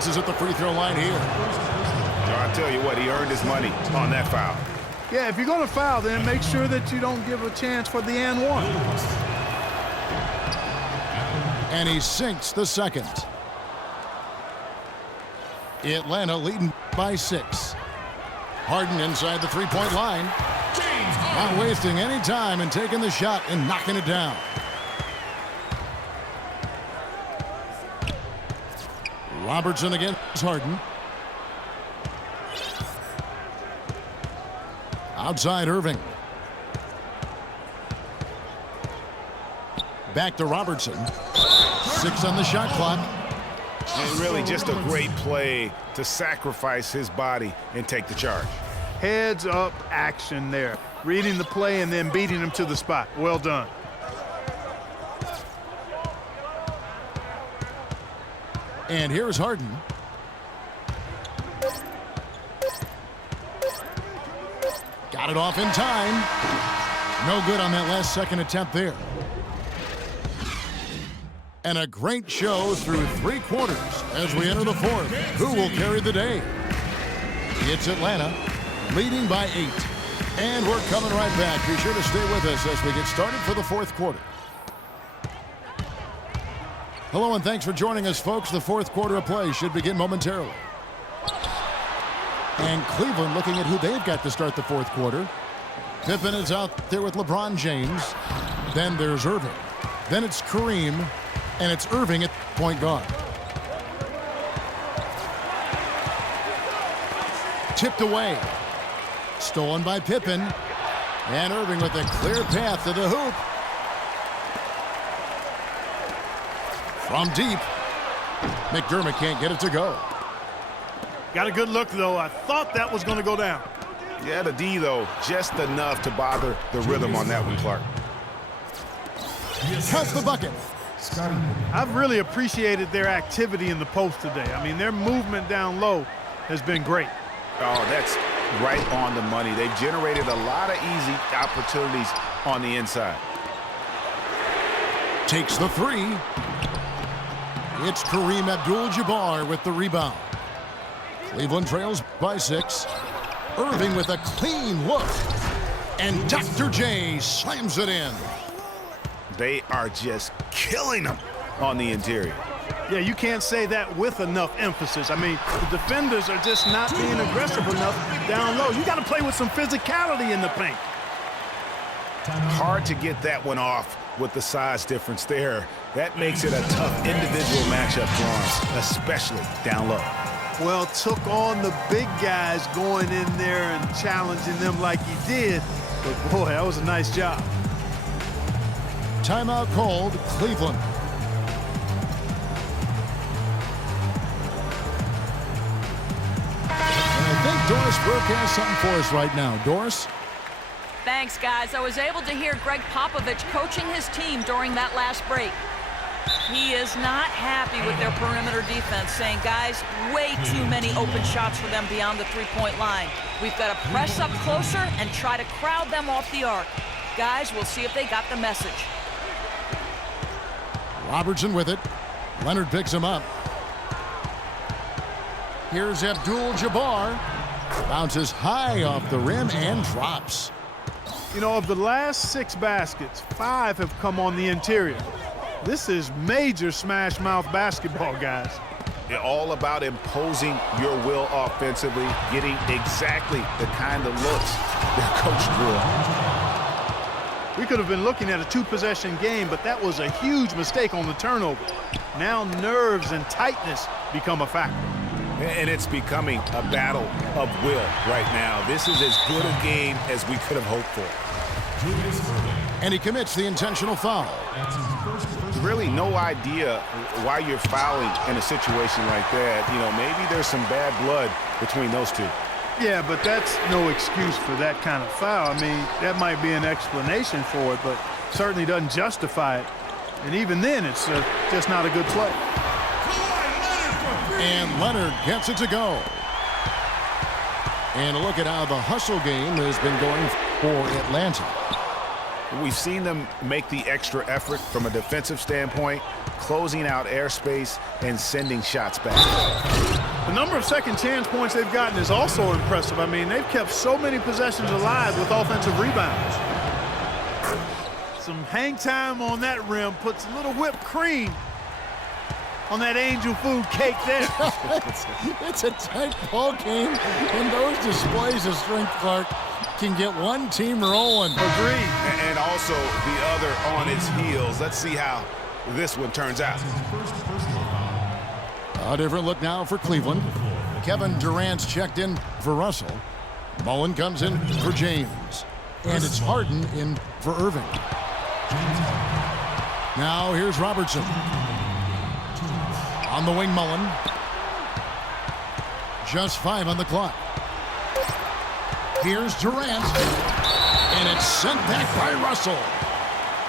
chances at the free throw line here. I'll tell you what, he earned his money on that foul. Yeah, if you're going to foul, then make sure that you don't give a chance for the and one. And he sinks the second. Atlanta leading by 6. Harden inside the three-point line. Not wasting any time and taking the shot and knocking it down. Robertson against Harden. Outside Irving. Back to Robertson. 6 on the shot clock. And really just a great play to sacrifice his body and take the charge. Heads up action there. Reading the play and then beating him to the spot. Well done. And here's Harden. Got it off in time. No good on that last second attempt there. And a great show through 3 quarters as we enter the fourth. Who will carry the day? It's Atlanta leading by 8. And we're coming right back. Be sure to stay with us as we get started for the fourth quarter. Hello and thanks for joining us, folks. The fourth quarter of play should begin momentarily. And Cleveland looking at who they've got to start the fourth quarter. Pippen is out there with LeBron James. Then there's Irving. Then it's Kareem. And it's Irving at point guard. Tipped away. Stolen by Pippen. And Irving with a clear path to the hoop. From deep. McDermott can't get it to go. Got a good look, though. I thought that was going to go down. Yeah, the D, though, just enough to bother the rhythm on that one, Clark. Counts the bucket. I've really appreciated their activity in the post today. I mean, their movement down low has been great. Oh, that's right on the money. They've generated a lot of easy opportunities on the inside. Takes the 3. It's Kareem Abdul-Jabbar with the rebound. Cleveland trails by 6. Irving with a clean look. And Dr. J slams it in. They are just killing them on the interior. Yeah, you can't say that with enough emphasis. I mean, the defenders are just not being aggressive enough down low. You got to play with some physicality in the paint. Hard to get that one off with the size difference there. That makes it a tough individual matchup for him, especially down low. Well, took on the big guys going in there and challenging them like he did. But, boy, that was a nice job. Timeout called, Cleveland. And I think Doris Burke has something for us right now. Doris? Thanks, guys. I was able to hear Greg Popovich coaching his team during that last break. He is not happy with their perimeter defense, saying, guys, way too many open shots for them beyond the three-point line. We've got to press up closer and try to crowd them off the arc. Guys, we'll see if they got the message. Robertson with it. Leonard picks him up. Here's Abdul-Jabbar. Bounces high off the rim and drops. You know, of the last 6 baskets, 5 have come on the interior. This is major smash-mouth basketball, guys. They're all about imposing your will offensively, getting exactly the kind of looks their coach drew. We could have been looking at a 2-possession game, but that was a huge mistake on the turnover. Now nerves and tightness become a factor. And it's becoming a battle of will right now. This is as good a game as we could have hoped for. And he commits the intentional foul. Really no idea why you're fouling in a situation like that. You know, maybe there's some bad blood between those two. Yeah, but that's no excuse for that kind of foul. I mean, that might be an explanation for it, but certainly doesn't justify it. And even then, it's just not a good play. And Leonard gets it to go. And look at how the hustle game has been going for Atlanta. We've seen them make the extra effort from a defensive standpoint, closing out airspace and sending shots back. The number of second chance points they've gotten is also impressive. I mean, they've kept so many possessions alive with offensive rebounds. Some hang time on that rim puts a little whipped cream on that angel food cake there. It's a tight ball game, and those displays of strength, Clark, can get one team rolling. Agreed. And also the other on its heels. Let's see how this one turns out. A different look now for Cleveland. Kevin Durant's checked in for Russell. Mullen comes in for James. And it's Harden in for Irving. Now here's Robertson. On the wing, Mullen. Just 5 on the clock. Here's Durant. And it's sent back by Russell.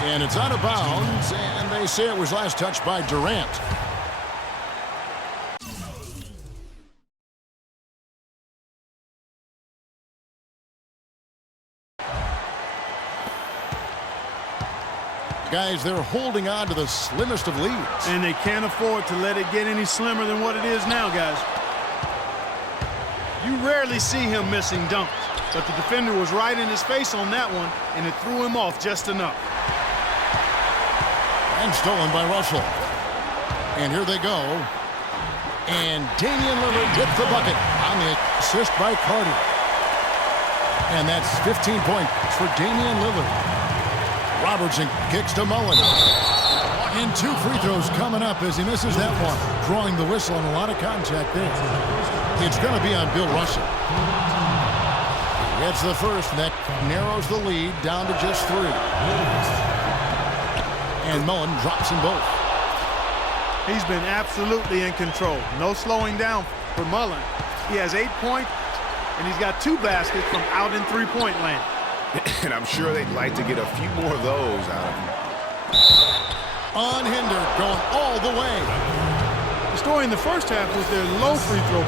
And it's out of bounds, and they say it was last touched by Durant. Guys, they're holding on to the slimmest of leads. And they can't afford to let it get any slimmer than what it is now, guys. You rarely see him missing dunks, but the defender was right in his face on that one, and it threw him off just enough. And stolen by Russell. And here they go. And Damian Lillard with the bucket on the assist by Carter. And that's 15 points for Damian Lillard. Robertson kicks to Mullen. And 2 free throws coming up as he misses that one. Drawing the whistle and a lot of contact there. It's going to be on Bill Russell. Gets the first, and that narrows the lead down to just 3. And Mullen drops them both. He's been absolutely in control. No slowing down for Mullen. He has 8 points, and he's got 2 baskets from out in three-point land. And I'm sure they'd like to get a few more of those out of him. Unhindered, going all the way. The story in the first half was their low free throw.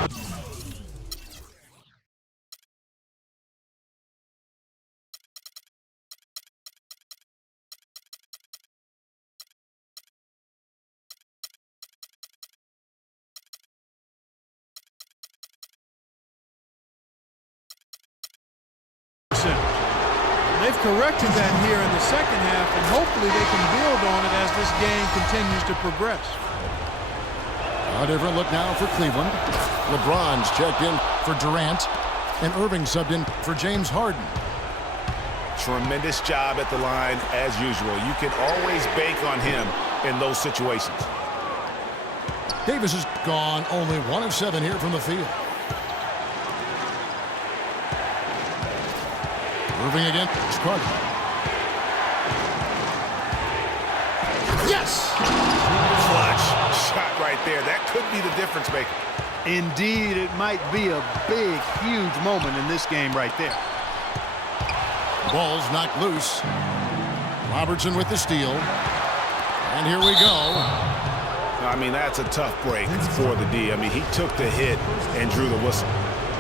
They've corrected that here in the second half, and hopefully they can build on it as this game continues to progress. A different look now for Cleveland. LeBron's checked in for Durant, and Irving subbed in for James Harden. Tremendous job at the line as usual. You can always bank on him in those situations. Davis is gone, only 1 of 7 here from the field. Irving against Carter. Yes! Clutch shot right there. That could be the difference maker. Indeed, it might be a big, huge moment in this game right there. Ball's knocked loose. Robertson with the steal. And here we go. I mean, that's a tough break for the D. I mean, he took the hit and drew the whistle.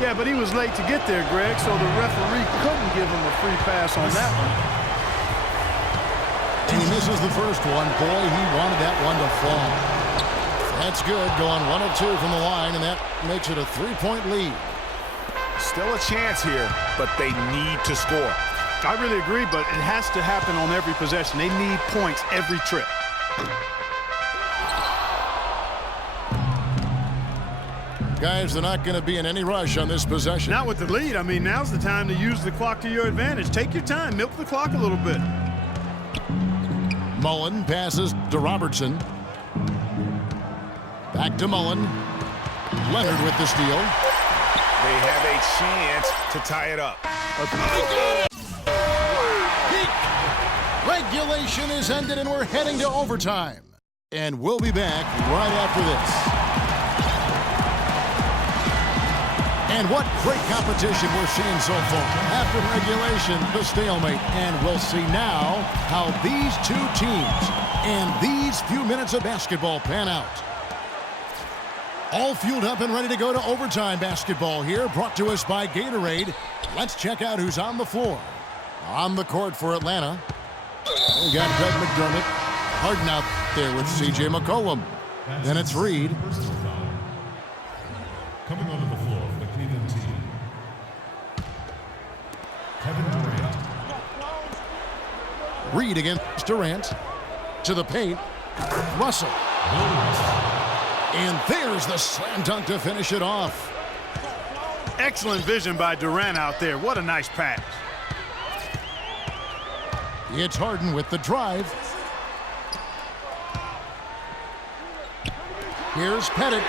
Yeah, but he was late to get there, Greg, so the referee couldn't give him a free pass on that one. And he misses the first one. Boy, he wanted that one to fall. That's good, going 1 of 2 from the line, and that makes it a 3-point lead. Still a chance here, but they need to score. I really agree, but it has to happen on every possession. They need points every trip. Guys, they're not going to be in any rush on this possession. Not with the lead. I mean, now's the time to use the clock to your advantage. Take your time. Milk the clock a little bit. Mullen passes to Robertson. Back to Mullen. Leonard with the steal. They have a chance to tie it up. Regulation is ended, and we're heading to overtime. And we'll be back right after this. And what great competition we're seeing so far. After regulation, the stalemate. And we'll see now how these 2 teams and these few minutes of basketball pan out. All fueled up and ready to go to overtime basketball here, brought to us by Gatorade. Let's check out who's on the floor. On the court for Atlanta, we got Doug McDermott. Harden out there with C.J. McCollum. Then it's Reed. Coming onto the floor for the Cleveland team, Kevin Durant. Reed against Durant. To the paint. Russell. And there's the slam dunk to finish it off. Excellent vision by Durant out there. What a nice pass. It's Harden with the drive. Here's Pettit.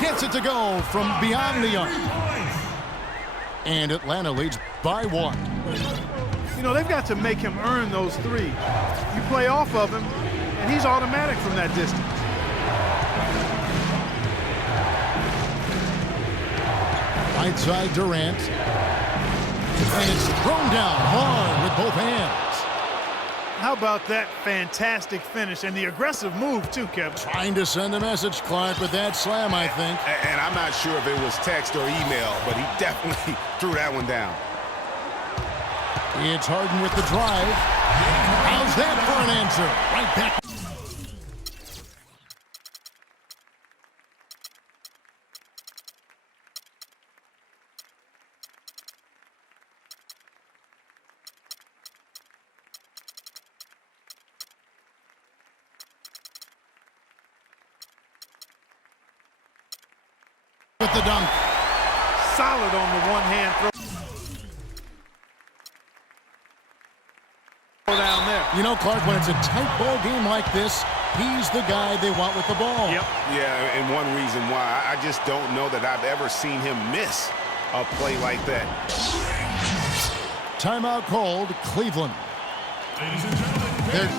Gets it to go from beyond the arc. And Atlanta leads by 1. You know, they've got to make him earn those threes. You play off of him, and he's automatic from that distance. Right side Durant. And it's thrown down hard with both hands. How about that fantastic finish and the aggressive move, too, Kevin? Trying to send a message, Clark, with that slam, I think. And I'm not sure if it was text or email, but he definitely threw that one down. It's Harden with the drive. How's that for an answer? Right back. With the dunk. Solid on the one-hand throw. Down there. You know, Clark, when it's a tight ball game like this, he's the guy they want with the ball. Yep. Yeah, and one reason why, I just don't know that I've ever seen him miss a play like that. Timeout called, Cleveland. Ladies and gentlemen,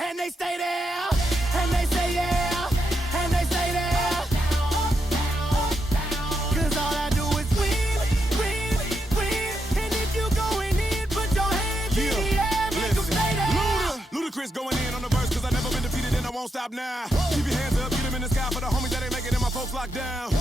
and they stay there, and they say yeah, and they stay there. Cause all I do is win, win, win. And if you going in, put your hands in the air, make them stay there. Ludacris going in on the verse, cause I never been defeated and I won't stop now. Keep your hands up, get them in the sky for the locked down.